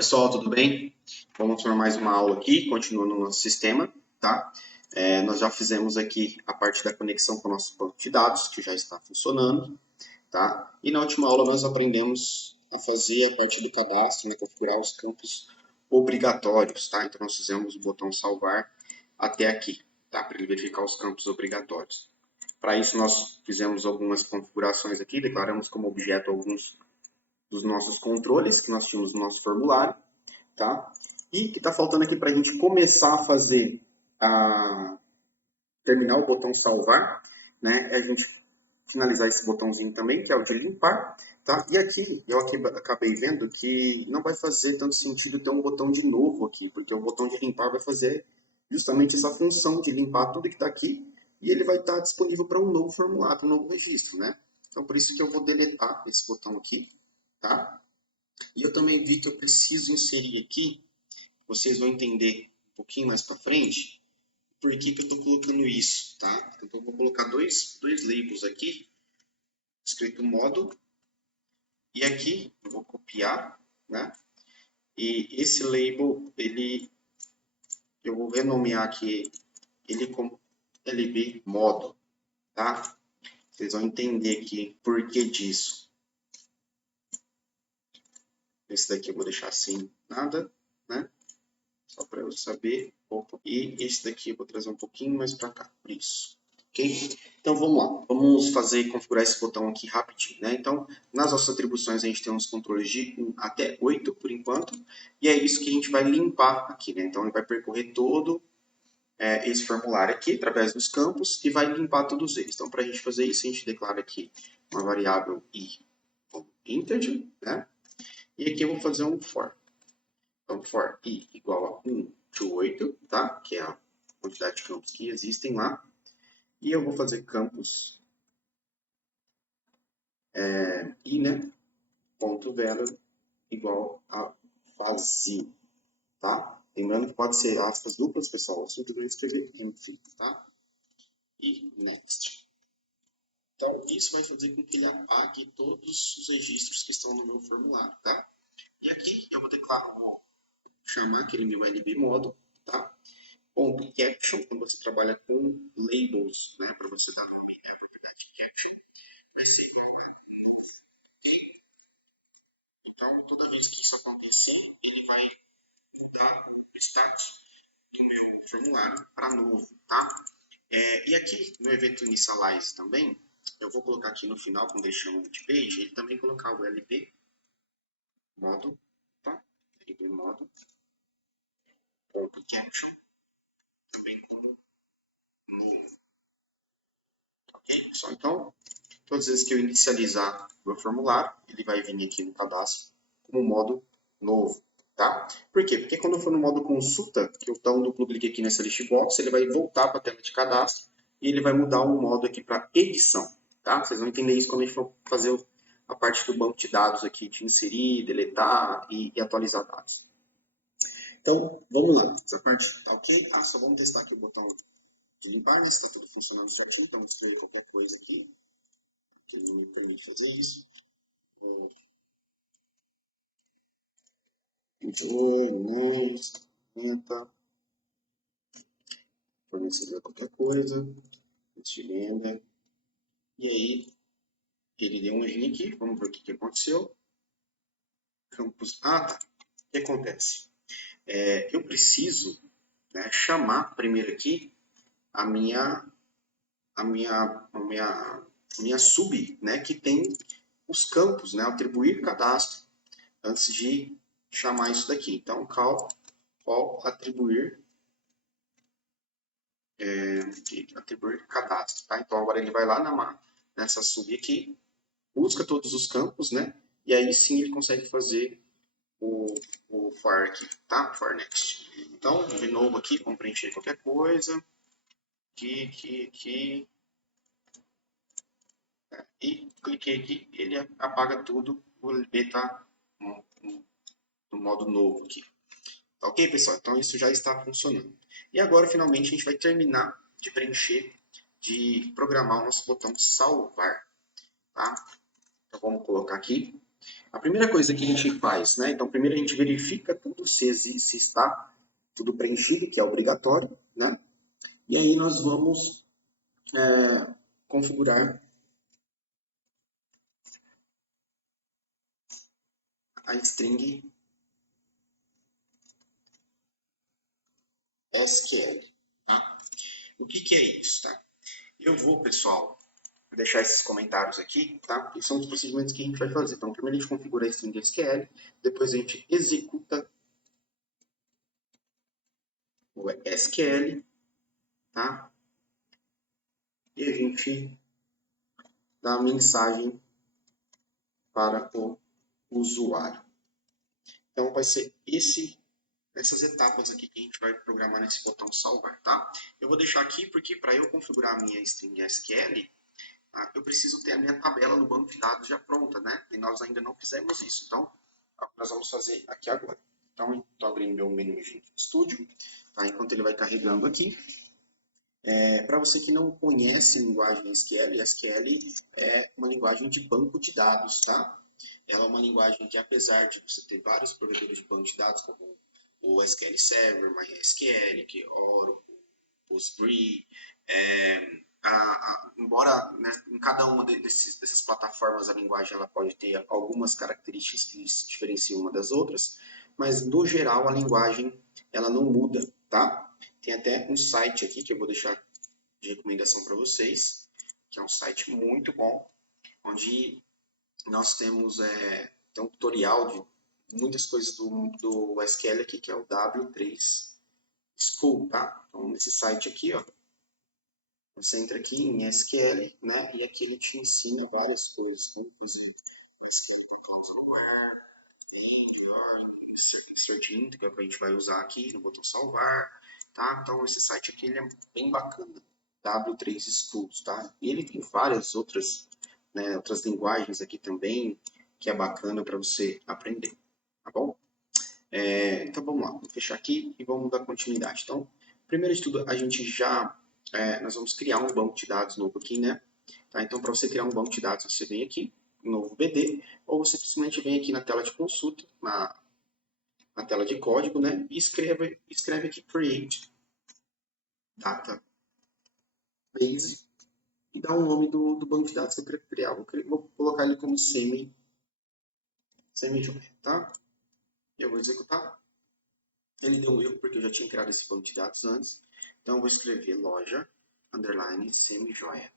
Pessoal, tudo bem? Vamos para mais uma aula aqui, continuando no nosso sistema, tá? Nós já fizemos aqui a parte da conexão com o nosso banco de dados, que já está funcionando, tá? E na última aula nós aprendemos a fazer a parte do cadastro, né, configurar os campos obrigatórios, tá? Então nós fizemos o botão salvar até aqui, tá? Para ele verificar os campos obrigatórios. Para isso nós fizemos algumas configurações aqui, declaramos como objeto alguns dos nossos controles que nós tínhamos no nosso formulário, tá? E que está faltando aqui para a gente começar a fazer, terminar o botão salvar, né? É a gente finalizar esse botãozinho também, que é o de limpar, tá? E aqui eu acabei vendo que não vai fazer tanto sentido ter um botão de novo aqui, porque o botão de limpar vai fazer justamente essa função de limpar tudo que está aqui e ele vai estar disponível para um novo formulário, um novo registro, né? Então, por isso que eu vou deletar esse botão aqui, tá? E eu também vi que eu preciso inserir aqui, vocês vão entender um pouquinho mais para frente, por que que eu estou colocando isso, tá? Então, eu vou colocar dois labels aqui, escrito modo, e aqui eu vou copiar, né? E esse label, eu vou renomear aqui ele como LB modo, tá? Vocês vão entender aqui por que disso. Esse daqui eu vou deixar sem nada, né? Só para eu saber. E esse daqui eu vou trazer um pouquinho mais para cá, por isso. Ok? Então vamos lá. Vamos configurar esse botão aqui rapidinho, né? Então, nas nossas atribuições a gente tem uns controles de 1 até 8 por enquanto. E é isso que a gente vai limpar aqui, né? Então ele vai percorrer todo esse formulário aqui, através dos campos, e vai limpar todos eles. Então, para a gente fazer isso, a gente declara aqui uma variável i como integer, né? E aqui eu vou fazer um for. Então, for i igual a 1 to 8, tá? Que é a quantidade de campos que existem lá. E eu vou fazer campos i, né? Ponto value igual a vazio, tá? Lembrando que pode ser aspas duplas, pessoal. Eu sempre vou escrever empty, tá? E next. Então, isso vai fazer com que ele apague todos os registros que estão no meu formulário, tá? E aqui eu vou chamar aquele meu LB modo, tá? Ponto caption, quando você trabalha com labels, né? Para você dar nome, né? Na verdade, caption vai ser igual a novo, ok? Então, toda vez que isso acontecer, ele vai mudar o status do meu formulário para novo, tá? E aqui no evento initialize também, eu vou colocar aqui no final, quando ele chama de page, ele também colocar o LB modo, tá? LB modo, ponto caption, também como novo. Ok, pessoal? Então, todas as vezes que eu inicializar o meu formulário, ele vai vir aqui no cadastro como modo novo, tá? Por quê? Porque quando eu for no modo consulta, que eu dou um duplo clique aqui nessa list box, ele vai voltar para a tela de cadastro e ele vai mudar o modo aqui para edição, tá? Vocês vão entender isso quando a gente for fazer a parte do banco de dados aqui, de inserir, deletar e atualizar dados. Então, vamos lá. Essa parte tá ok? Só vamos testar aqui o botão de limpar, né? Se está tudo funcionando certinho, então excluir qualquer coisa aqui que não me permite fazer isso. Fornecedor qualquer coisa, de venda. E aí, ele deu um errinho aqui, vamos ver o que aconteceu. Campus, tá. O que acontece? Eu preciso, né, chamar primeiro aqui a minha sub, né, que tem os campos, né, atribuir cadastro, antes de chamar isso daqui. Então, call atribuir cadastro, tá? Então, agora ele vai lá nessa sub aqui, busca todos os campos, né? E aí sim ele consegue fazer o for aqui, tá? For next. Então, de novo aqui, vamos preencher qualquer coisa. Aqui. E cliquei aqui, ele apaga tudo, o LB está no modo novo aqui. Tá ok, pessoal? Então isso já está funcionando. E agora, finalmente, a gente vai terminar de preencher, de programar o nosso botão salvar, tá? Então vamos colocar aqui A primeira coisa que a gente faz, né? Então, primeiro a gente verifica tudo se está tudo preenchido, que é obrigatório, né? E aí nós vamos configurar a string SQL. Tá? O que é isso, tá? Eu vou, pessoal, deixar esses comentários aqui, tá? E são os procedimentos que a gente vai fazer. Então, primeiro a gente configura a string SQL, depois a gente executa o SQL, tá? E a gente dá a mensagem para o usuário. Então, vai ser essas etapas aqui que a gente vai programar nesse botão salvar, tá? Eu vou deixar aqui porque para eu configurar a minha string SQL, eu preciso ter a minha tabela no banco de dados já pronta, né? E nós ainda não fizemos isso. Então, nós vamos fazer aqui agora. Então, estou abrindo meu menu Studio, tá? Enquanto ele vai carregando aqui. Para você que não conhece linguagem SQL, SQL é uma linguagem de banco de dados, tá? Ela é uma linguagem que, apesar de você ter vários provedores de banco de dados, como o SQL Server, MySQL, Oracle, Postgre, embora, né, em cada uma dessas plataformas a linguagem ela pode ter algumas características que se diferenciam uma das outras, mas no geral a linguagem ela não muda, tá? Tem até um site aqui que eu vou deixar de recomendação para vocês, que é um site muito bom, onde nós temos tem um tutorial de muitas coisas do SQL aqui, que é o W3 School, tá? Então, nesse site aqui, ó, você entra aqui em SQL, né? E aqui ele te ensina várias coisas, como, inclusive, o SQL para Closure, End, Insert Int, que é o que a gente vai usar aqui no botão salvar, tá? Então, esse site aqui ele é bem bacana, W3 Schools, tá? E ele tem várias outras, né, outras linguagens aqui também, que é bacana para você aprender, tá bom? Então vamos lá, vou fechar aqui e vamos dar continuidade. Então, primeiro de tudo, a gente nós vamos criar um banco de dados novo aqui, né? Tá? Então, para você criar um banco de dados, você vem aqui, novo BD, ou você simplesmente vem aqui na tela de consulta, na tela de código, né? E escreve aqui create database e dá o nome do banco de dados que eu quero criar. Vou colocar ele como semi-join, tá? Eu vou executar. Ele deu um erro porque eu já tinha criado esse banco de dados antes. Então, eu vou escrever loja, underline, semi-joia.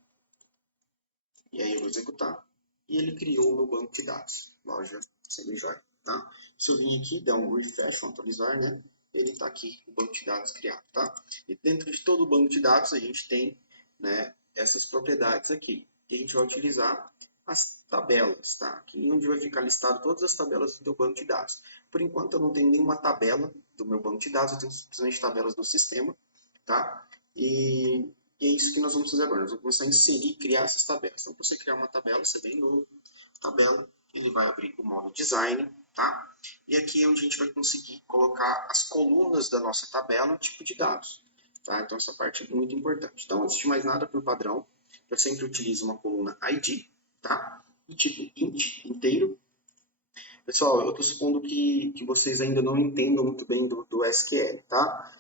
E aí eu vou executar. E ele criou o meu banco de dados, loja, semi-joia. Tá? Se eu vir aqui, dar um refresh, atualizar, né? Ele está aqui, o banco de dados criado, tá? E dentro de todo o banco de dados, a gente tem, né, essas propriedades aqui, que a gente vai utilizar as tabelas, tá? Aqui onde vai ficar listado todas as tabelas do meu banco de dados. Por enquanto, eu não tenho nenhuma tabela do meu banco de dados, eu tenho simplesmente tabelas do sistema, tá? E é isso que nós vamos fazer agora. Nós vamos começar a inserir, criar essas tabelas. Então, para você criar uma tabela, você vem no tabela, ele vai abrir o modo design, tá? E aqui é onde a gente vai conseguir colocar as colunas da nossa tabela, o tipo de dados, tá? Então, essa parte é muito importante. Então, antes de mais nada, por padrão, eu sempre utilizo uma coluna ID, tá? E tipo int, inteiro. Pessoal, eu estou supondo que vocês ainda não entendam muito bem do SQL, tá?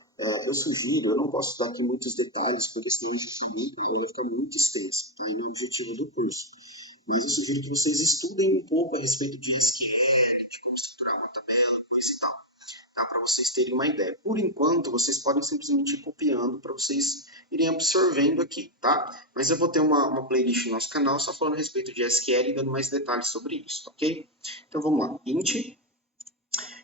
Eu sugiro, eu não posso dar aqui muitos detalhes, porque senão isso vai ficar muito extenso, tá? É o objetivo do curso. Mas eu sugiro que vocês estudem um pouco a respeito de SQL, de como estruturar uma tabela, coisa e tal, tá? Para vocês terem uma ideia. Por enquanto, vocês podem simplesmente ir copiando para vocês irem absorvendo aqui, tá? Mas eu vou ter uma playlist no nosso canal só falando a respeito de SQL e dando mais detalhes sobre isso, ok? Então vamos lá, int.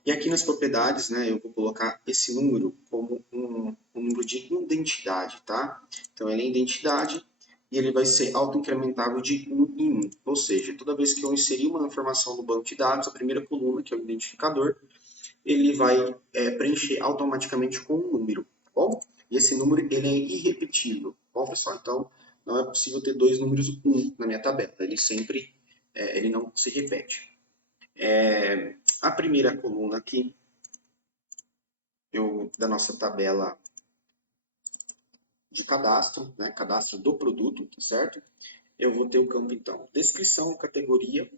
E aqui nas propriedades, né, eu vou colocar esse número como um número de identidade, tá? Então ele é identidade e ele vai ser auto-incrementável de 1 em 1. Ou seja, toda vez que eu inserir uma informação no banco de dados, a primeira coluna, que é o identificador, ele vai preencher automaticamente com um número, tá bom? E esse número ele é irrepetível, tá bom, pessoal? Então, não é possível ter dois números 1 na minha tabela, ele não se repete. A primeira coluna aqui, da nossa tabela de cadastro, né, cadastro do produto, tá certo? Eu vou ter o campo, então, descrição, categoria,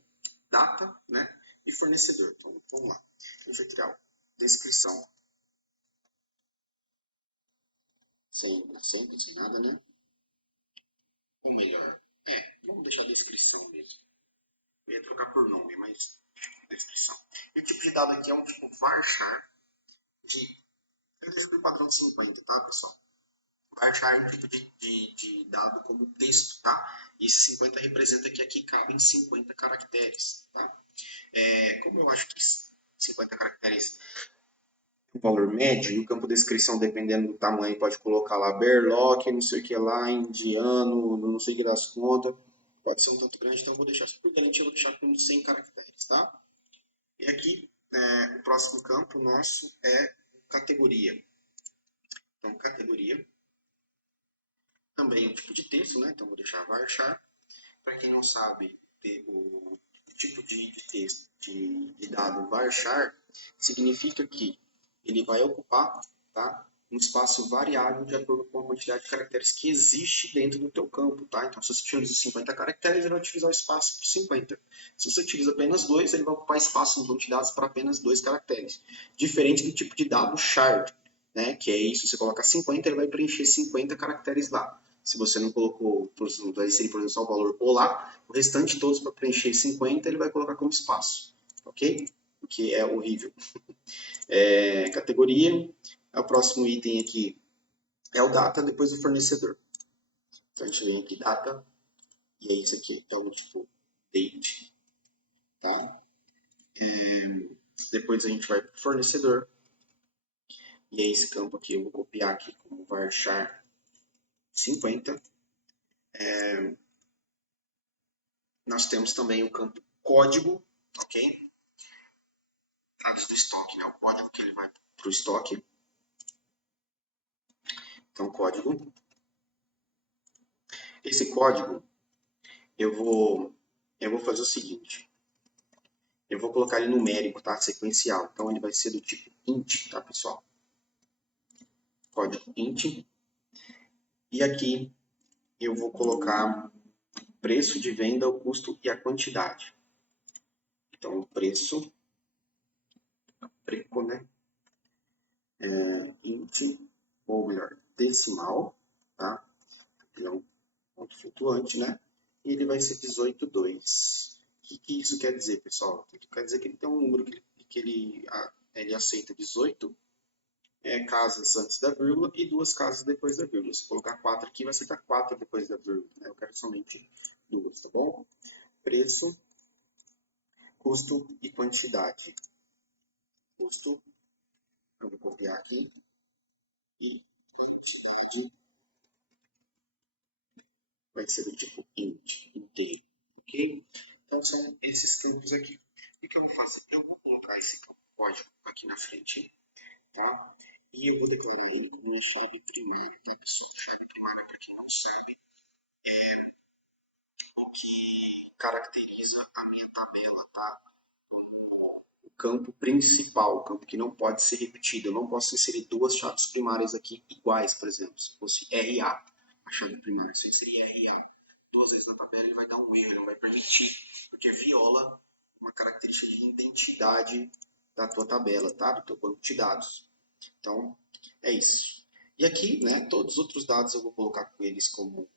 data, né, e fornecedor. Então, vamos lá. A gente vai criar descrição. Sempre, sem nada, né? Ou melhor, vamos deixar a descrição mesmo. Eu ia trocar por nome, mas descrição. E o tipo de dado aqui é um tipo varchar eu deixo por padrão de 50, tá, pessoal? Varchar é um tipo de dado como texto, tá? E esse 50 representa que aqui cabem 50 caracteres, tá? Como eu acho que 50 caracteres é um valor médio, e o campo de descrição, dependendo do tamanho, pode colocar lá Berlock, não sei o que lá, indiano, não sei o que das contas. Pode ser um tanto grande, então eu vou deixar, por garantia, eu vou deixar com 100 caracteres, tá? E aqui, o próximo campo nosso é categoria. Então, categoria também é um tipo de texto, né? Então, vou deixar varchar. Para quem não sabe, o tipo de texto de dado varchar significa que ele vai ocupar, tá, um espaço variável de acordo com a quantidade de caracteres que existe dentro do teu campo, tá? Então, se você utiliza 50 caracteres, ele vai utilizar o espaço por 50. Se você utiliza apenas 2, ele vai ocupar espaço no banco de dados para apenas 2 caracteres. Diferente do tipo de dado char, né? Que é isso, você coloca 50, ele vai preencher 50 caracteres lá. Se você não colocou, vai inserir, por exemplo, só o valor olá, o restante todos para preencher 50, ele vai colocar como espaço, ok? O que é horrível. Categoria, o próximo item aqui é o data, depois o fornecedor. Então, a gente vem aqui, data, e é isso aqui, então, tipo, date, tá? Depois a gente vai para o fornecedor, e é esse campo aqui, eu vou copiar aqui como varchar 50. Nós temos também o campo código, ok? Dados do estoque, né? O código que ele vai para o estoque. Então, código. Esse código, eu vou fazer o seguinte. Eu vou colocar ele numérico, tá? Sequencial. Então, ele vai ser do tipo int, tá, pessoal? Código int. E aqui, eu vou colocar preço de venda, o custo e a quantidade. Então, o preço, preco, né? Int, ou melhor, decimal, tá? Ele é um ponto flutuante, né? E ele vai ser 18,2. O que isso quer dizer, pessoal? Quer dizer que ele tem um número que ele aceita 18 casas antes da vírgula e 2 casas depois da vírgula. Se colocar 4 aqui, vai aceitar 4 depois da vírgula. Né? Eu quero somente 2, tá bom? Preço, custo e quantidade. Custo, eu vou copiar aqui, e quantidade vai ser do tipo int, inteiro, ok? Então, são esses campos aqui. O que eu vou fazer? Eu vou colocar esse campo código aqui na frente, tá? E eu vou declarar ele como uma chave primária, tá, pessoal? Chave primária, para quem não sabe, o que caracteriza a minha tabela, tá? O campo principal, o campo que não pode ser repetido. Eu não posso inserir duas chaves primárias aqui iguais, por exemplo. Se fosse RA, a chave primária, se eu inserir RA 2 vezes na tabela, ele vai dar um erro, ele não vai permitir, porque viola uma característica de identidade da tua tabela, tá? Do teu banco de dados. Então, é isso. E aqui, né, todos os outros dados eu vou colocar com eles como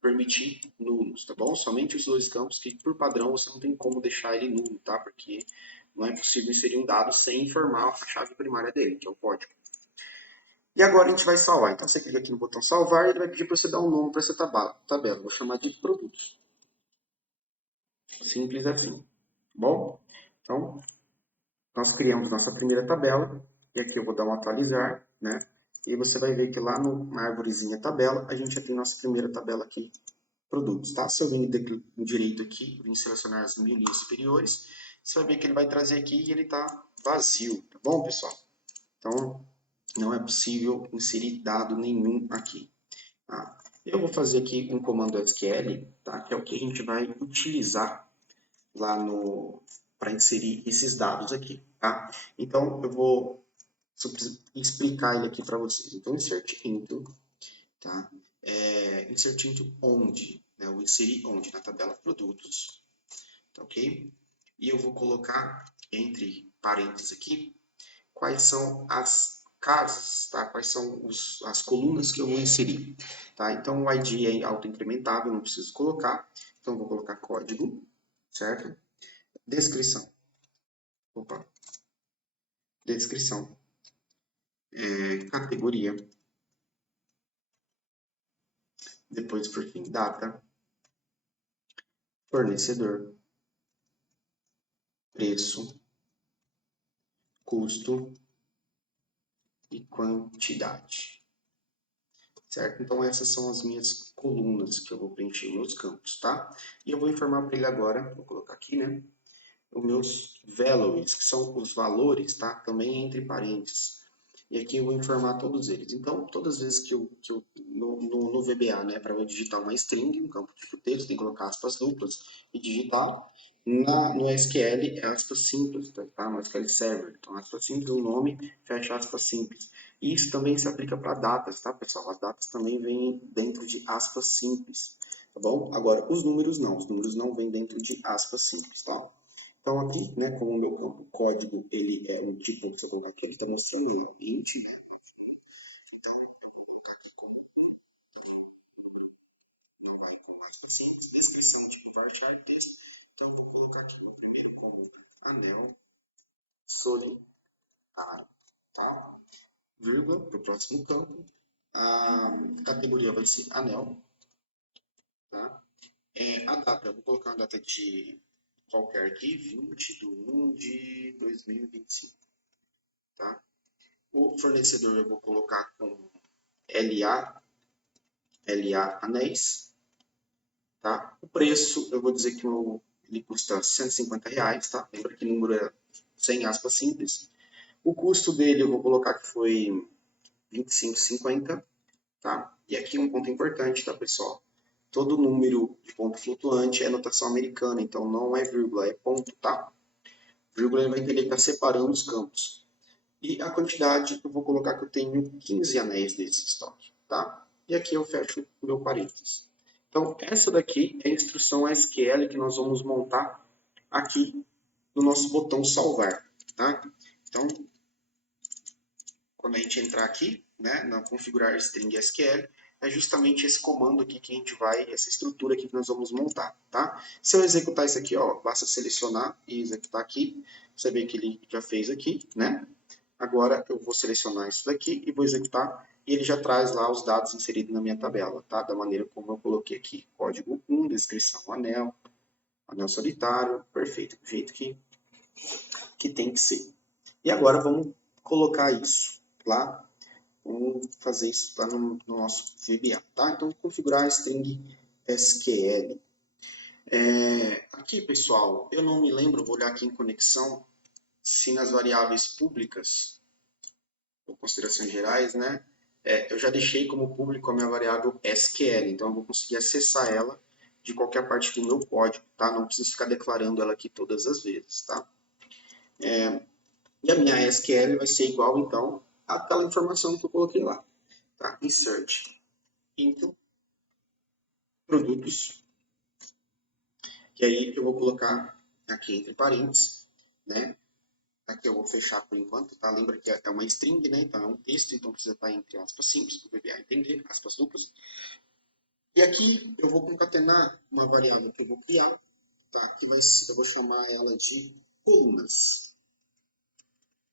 permitir nulos, tá bom? Somente os dois campos que, por padrão, você não tem como deixar ele nulo, tá? Porque não é possível inserir um dado sem informar a chave primária dele, que é o código. E agora a gente vai salvar. Então, você clica aqui no botão salvar e ele vai pedir para você dar um nome para essa tabela. Vou chamar de produtos. Simples assim. Bom? Então, nós criamos nossa primeira tabela. E aqui eu vou dar um atualizar, né? E você vai ver que lá na árvorezinha tabela, a gente já tem nossa primeira tabela aqui, produtos, tá? Se eu vir no direito aqui, vim selecionar as 1000 linhas superiores, você vai ver que ele vai trazer aqui e ele está vazio, tá bom, pessoal? Então, não é possível inserir dado nenhum aqui. Tá? Eu vou fazer aqui um comando SQL, tá? Que é o que a gente vai utilizar lá para inserir esses dados aqui, tá? Então, eu vou explicar ele aqui para vocês. Então, insert into, tá? Insert into onde, né? Eu vou inserir onde? Na tabela produtos. tá ok? E eu vou colocar entre parênteses aqui quais são as casas, tá? Quais são as colunas que eu vou inserir, tá? Então, o ID é autoincrementável, não preciso colocar. Então, vou colocar código, certo? Descrição. Opa. Descrição. Categoria. Depois, por fim, data. Fornecedor. Preço. Custo. E quantidade. Certo? Então, essas são as minhas colunas que eu vou preencher meus campos, tá? E eu vou informar para ele agora, vou colocar aqui, né? Os meus values, que são os valores, tá? Também entre parênteses. E aqui eu vou informar todos eles. Então, todas as vezes que eu no VBA, né, para eu digitar uma string, um campo de texto, tem que colocar aspas duplas e digitar. No SQL é aspas simples, tá? No SQL Server. Então, aspas simples, o nome, fecha aspas simples. E isso também se aplica para datas, tá, pessoal? As datas também vêm dentro de aspas simples, tá bom? Agora, os números não vêm dentro de aspas simples, tá? Então aqui, né, como o meu campo código, ele é um tipo, se eu colocar aqui, ele está mostrando, ele é int. Então, eu vou colocar aqui como não vai com aspas simples, descrição, tipo varchar texto. Então, eu vou colocar aqui o primeiro como anel solitário, tá? Vírgula, para o próximo campo. A categoria vai ser anel, tá? A data, eu vou colocar uma data de qualquer aqui, 20/1/2025, tá? O fornecedor eu vou colocar com LA anéis, tá? O preço, eu vou dizer que ele custa R$150, tá? Lembra que o número é sem aspas simples. O custo dele eu vou colocar que foi R$25,50, tá? E aqui um ponto importante, tá, pessoal? Todo número de ponto flutuante é notação americana, então não é vírgula, é ponto, tá? Vírgula ele vai entender que está separando os campos. E a quantidade, eu vou colocar que eu tenho 15 anéis desse estoque, tá? E aqui eu fecho o meu parênteses. Então, essa daqui é a instrução SQL que nós vamos montar aqui no nosso botão salvar, tá? Então, quando a gente entrar aqui, né, na configurar string SQL, é justamente esse comando aqui que a gente vai, essa estrutura aqui que nós vamos montar, tá? Se eu executar isso aqui, ó, basta selecionar e executar aqui, você vê que ele já fez aqui, né? Agora eu vou selecionar isso daqui e vou executar e ele já traz lá os dados inseridos na minha tabela, tá? Da maneira como eu coloquei aqui. Código 1, descrição, anel solitário, perfeito, do jeito que tem que ser. E agora vamos colocar isso lá, vamos fazer isso lá no nosso VBA, tá? Então, configurar a string SQL. Aqui, pessoal, eu não me lembro, vou olhar aqui em conexão, se nas variáveis públicas ou considerações gerais, né? Eu já deixei como público a minha variável SQL, então eu vou conseguir acessar ela de qualquer parte do meu código, tá? Não preciso ficar declarando ela aqui todas as vezes, tá? E a minha SQL vai ser igual, então, àquela informação que eu coloquei lá, tá? Insert into produtos, e aí eu vou colocar aqui entre parênteses, né? Aqui eu vou fechar por enquanto, tá? Lembra que é uma string, né? Então é um texto, então precisa estar entre aspas simples para o VBA entender, aspas duplas. E aqui eu vou concatenar uma variável que eu vou criar, tá? Eu vou chamar ela de colunas.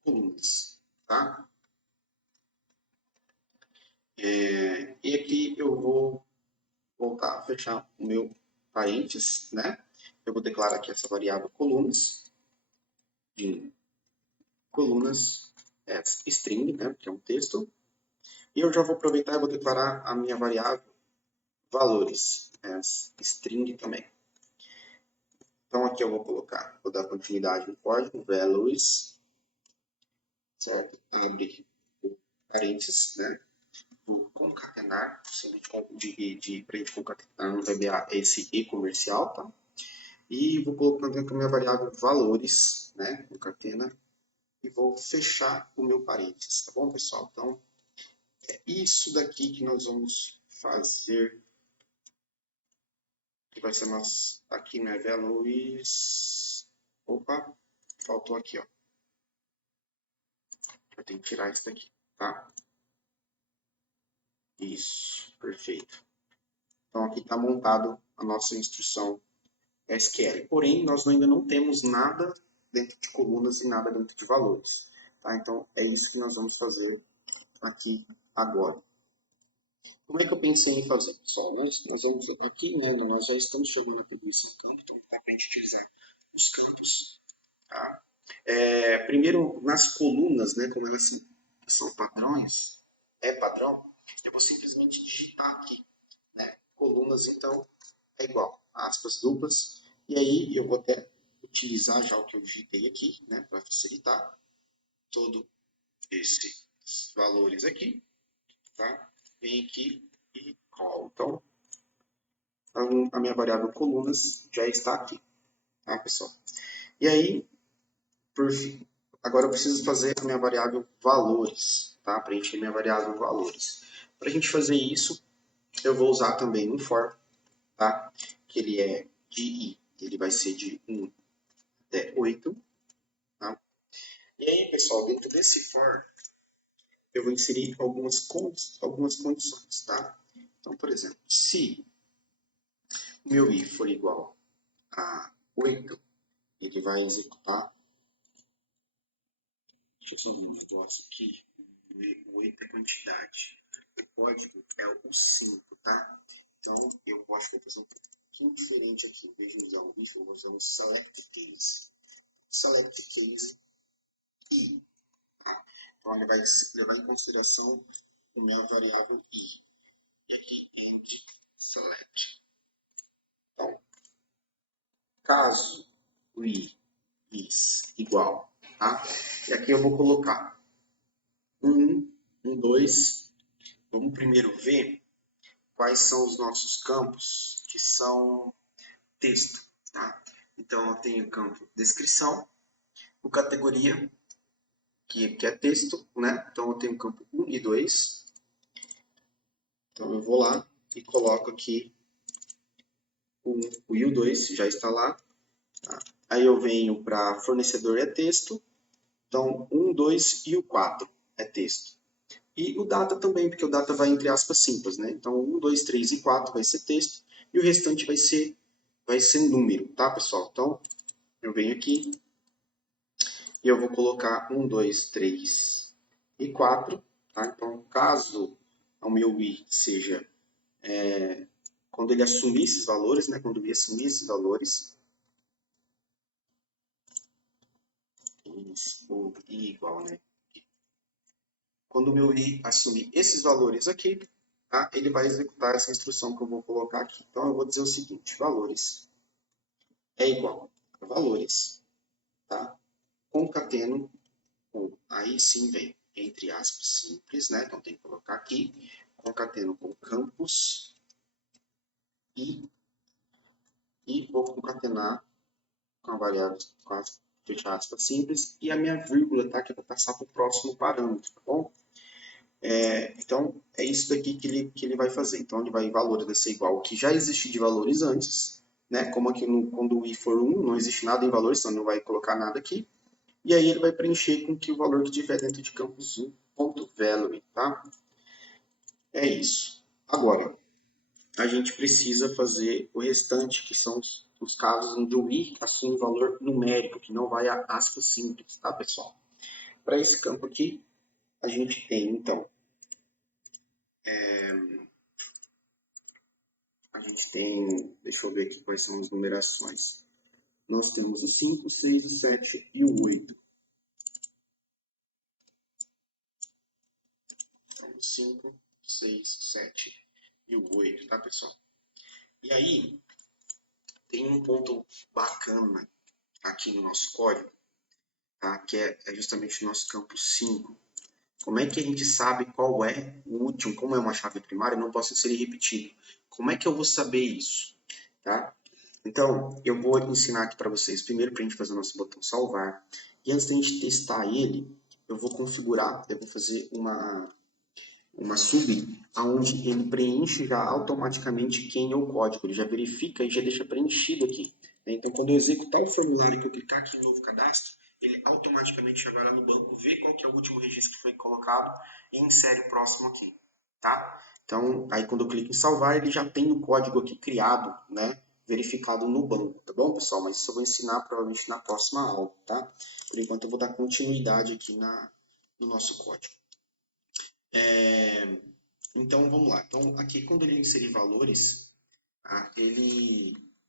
Colunas, tá? E aqui eu vou voltar a fechar o meu parênteses, né? Eu vou declarar aqui essa variável colunas, de colunas string, né? Porque é um texto. E eu já vou aproveitar e vou declarar a minha variável valores, string também. Então aqui eu vou colocar, vou dar continuidade no código, values, certo? Abre parênteses, né? Vou concatenar, para a gente concatenar no VBA esse e comercial, tá? E vou colocando aqui a minha variável valores, né? Concatena, e vou fechar o meu parênteses, tá bom, pessoal? Então, é isso daqui que nós vamos fazer que vai ser nosso, aqui, né, values, opa, faltou aqui, ó. Eu tenho que tirar isso daqui, tá? Isso, perfeito. Então, aqui está montado a nossa instrução SQL. Porém, nós ainda não temos nada dentro de colunas e nada dentro de valores. Tá? Então, é isso que nós vamos fazer aqui agora. Como é que eu pensei em fazer, pessoal? Nós vamos aqui, né? Nós já estamos chegando na atribuição campo, então dá para a gente utilizar os campos. Tá? Primeiro, nas colunas, né? Como elas são padrões, é padrão, eu vou simplesmente digitar aqui, né? Colunas, então, é igual, aspas duplas, e aí eu vou até utilizar já o que eu digitei aqui, né, para facilitar todo esses valores aqui, tá? Vem aqui e call. Então, a minha variável colunas já está aqui, tá, pessoal? E aí, por fim, agora eu preciso fazer a minha variável valores, tá? Preencher minha variável valores. Para a gente fazer isso, eu vou usar também um for, tá? Que ele é de i, ele vai ser de 1 até 8. Tá? E aí, pessoal, dentro desse for, eu vou inserir algumas condições, tá? Então, por exemplo, se o meu i for igual a 8, ele vai executar. Deixa eu só ver um negócio aqui. O 8 é quantidade. O código é o 5, tá? Então, eu acho que vou fazer um pouquinho diferente aqui. Em vez de usar o if, eu vou usar um select case. Select case i. Tá? Então, ele vai levar em consideração a minha variável i. E aqui, end select. Então, caso o i is igual, tá? E aqui eu vou colocar 1, 2. Vamos primeiro ver quais são os nossos campos que são texto, tá? Então, eu tenho o campo descrição, o categoria, que é texto, né? Então, eu tenho o campo 1 e 2. Então, eu vou lá e coloco aqui o i e o 2, já está lá. Tá? Aí eu venho para fornecedor é texto. Então, 1, 2 e o 4 é texto. E o data também, porque o data vai entre aspas simples, né? Então, 1, 2, 3 e 4 vai ser texto. E o restante vai ser número, tá, pessoal? Então, eu venho aqui e eu vou colocar 1, 2, 3 e 4. Tá? Então, caso o meu i seja... quando ele assumir esses valores, né? Quando o i assumir esses valores... o i igual, né? Quando o meu i assumir esses valores aqui, tá? Ele vai executar essa instrução que eu vou colocar aqui. Então, eu vou dizer o seguinte, valores é igual a valores, tá? Concateno com, aí sim vem, entre aspas, simples, né? Então, tem que colocar aqui, concateno com campus e vou concatenar com a variável, com as fecha aspas simples, e a minha vírgula, tá? Que é para passar para o próximo parâmetro, tá bom? Então, é isso daqui que ele vai fazer. Então, ele vai valores vai ser igual ao que já existe de valores antes, né? Como aqui quando o i for 1, não existe nada em valores, então não vai colocar nada aqui. E aí ele vai preencher com que o valor que tiver dentro de campus 1.value, tá? É isso. Agora, a gente precisa fazer o restante, que são os casos onde o i assume valor numérico, que não vai a aspas simples, tá, pessoal? Para esse campo aqui, a gente tem, então, deixa eu ver aqui quais são as numerações. Nós temos o 5, o 6, o 7 e o 8. Então, o 5, 6, 7 e o 8, tá, pessoal? E aí, tem um ponto bacana aqui no nosso código, tá? Que é justamente o nosso campo 5. Como é que a gente sabe qual é o último? Como é uma chave primária, não posso ser repetido. Como é que eu vou saber isso? Tá? Então, eu vou ensinar aqui para vocês, primeiro para a gente fazer o nosso botão salvar. E antes da gente testar ele, eu vou configurar, eu vou fazer uma sub, onde ele preenche já automaticamente quem é o código, ele já verifica e já deixa preenchido aqui. Então, quando eu executar o formulário, que eu clicar aqui em novo cadastro, ele automaticamente já vai lá no banco, vê qual que é o último registro que foi colocado e insere o próximo aqui, tá? Então, aí quando eu clico em salvar, ele já tem o código aqui criado, né? Verificado no banco, tá bom, pessoal? Mas isso eu vou ensinar provavelmente na próxima aula, tá? Por enquanto eu vou dar continuidade aqui no nosso código. Então, vamos lá. Então, aqui, quando ele inserir valores,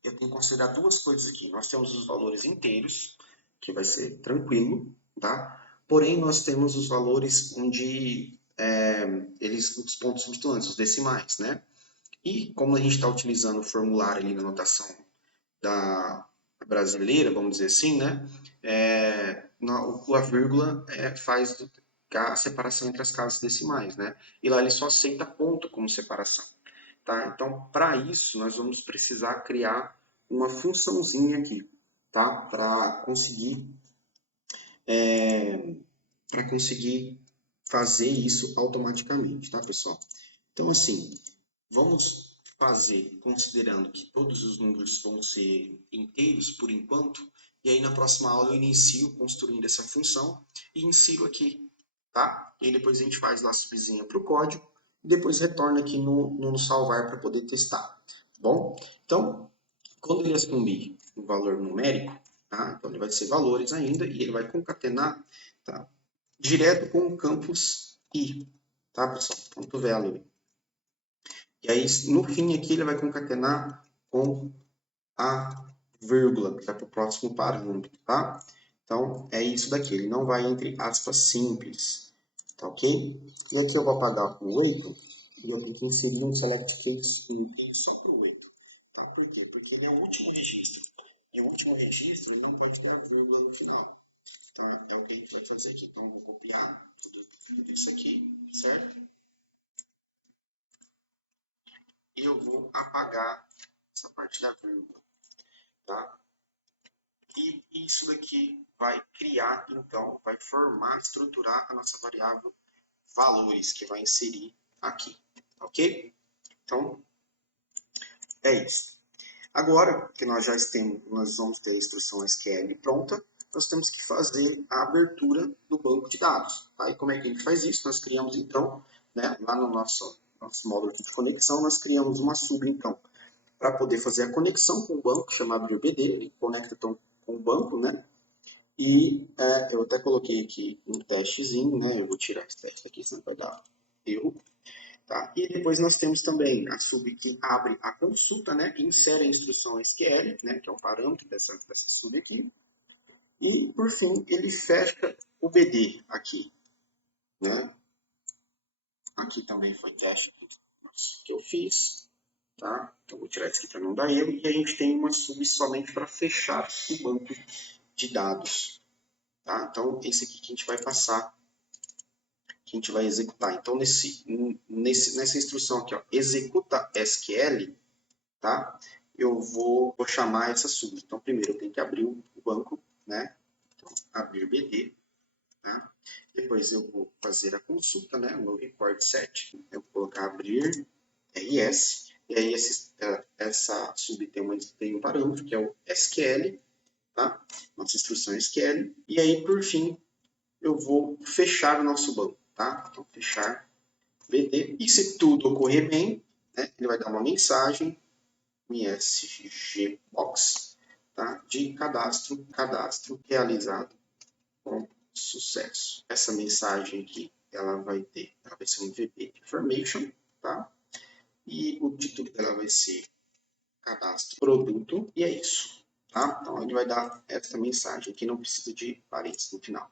eu tenho que considerar duas coisas aqui. Nós temos os valores inteiros, que vai ser tranquilo, tá? Porém, nós temos os valores onde os pontos substituintes, os decimais, né? E como a gente está utilizando o formulário ali na notação da brasileira, vamos dizer assim, né? A vírgula faz a separação entre as casas decimais, né? E lá ele só aceita ponto como separação, tá? Então, para isso, nós vamos precisar criar uma funçãozinha aqui, tá? Para conseguir fazer isso automaticamente, tá, pessoal? Então, assim, vamos fazer considerando que todos os números vão ser inteiros por enquanto, e aí na próxima aula eu inicio construindo essa função e insiro aqui, tá? E aí depois a gente faz lá a subzinha para o código e depois retorna aqui no salvar para poder testar, tá bom? Então, quando ele assumir um valor numérico, tá? Então ele vai ser valores ainda e ele vai concatenar, tá? Direto com o campus i, tá, pessoal? Ponto value. E aí, no fim aqui, ele vai concatenar com a vírgula, que vai para o próximo parâmetro, tá? Então, é isso daqui. Ele não vai entre aspas simples, tá ok? E aqui eu vou apagar o 8 e eu tenho que inserir um select case inteiro só para o 8. Tá? Por quê? Porque ele é o último registro. E o último registro ele não pode ter a vírgula no final. Então, é o que a gente vai fazer aqui. Então, eu vou copiar tudo isso aqui, certo? E eu vou apagar essa parte da vírgula, tá? E isso daqui vai criar, então, vai formar, estruturar a nossa variável valores, que vai inserir aqui, ok? Então, é isso. Agora que nós vamos ter a instrução SQL pronta, nós temos que fazer a abertura do banco de dados. Tá? E como é que a gente faz isso? Nós criamos, então, né, lá no nosso módulo de conexão, nós criamos uma sub, então, para poder fazer a conexão com o banco, chamado de BD, ele conecta então, com o banco, né? E eu até coloquei aqui um testezinho, né? Eu vou tirar esse teste aqui, senão vai dar erro. Tá? E depois nós temos também a sub que abre a consulta, né? Que insere a instrução SQL, né? Que é um parâmetro dessa sub aqui. E, por fim, ele fecha o BD aqui, né? Aqui também foi teste que eu fiz, tá? Então, vou tirar isso aqui para não dar erro. E a gente tem uma sub somente para fechar o banco de dados, tá? Então, esse aqui que a gente vai passar, que a gente vai executar. Então, nessa instrução aqui, ó, executa SQL, tá? Eu vou chamar essa sub. Então, primeiro eu tenho que abrir o banco, né? Então, abrir BD, tá? Depois eu vou fazer a consulta, né? No report set, eu vou colocar abrir RS, e aí essa sub tem um parâmetro, que é o SQL, tá? Nossa instrução SQL, e aí, por fim, eu vou fechar o nosso banco, tá? Então, fechar BD, e se tudo ocorrer bem, né, ele vai dar uma mensagem, MSGBox, tá? De cadastro realizado com sucesso. Essa mensagem aqui, ela vai ser um MVP information, tá? E o título dela vai ser cadastro produto, e é isso, tá? Então, ele vai dar essa mensagem aqui, não precisa de parênteses no final.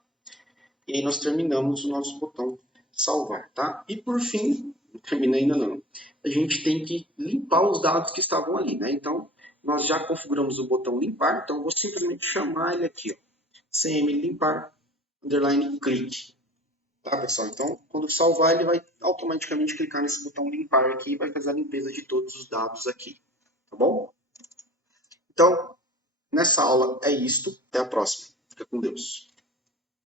E aí nós terminamos o nosso botão salvar, tá? E por fim, não terminei ainda não, a gente tem que limpar os dados que estavam ali, né? Então, nós já configuramos o botão limpar, então eu vou simplesmente chamar ele aqui, ó, CM limpar, underline click, tá, pessoal? Então, quando salvar, ele vai automaticamente clicar nesse botão limpar aqui e vai fazer a limpeza de todos os dados aqui, tá bom? Então, nessa aula é isto, até a próxima. Fica com Deus.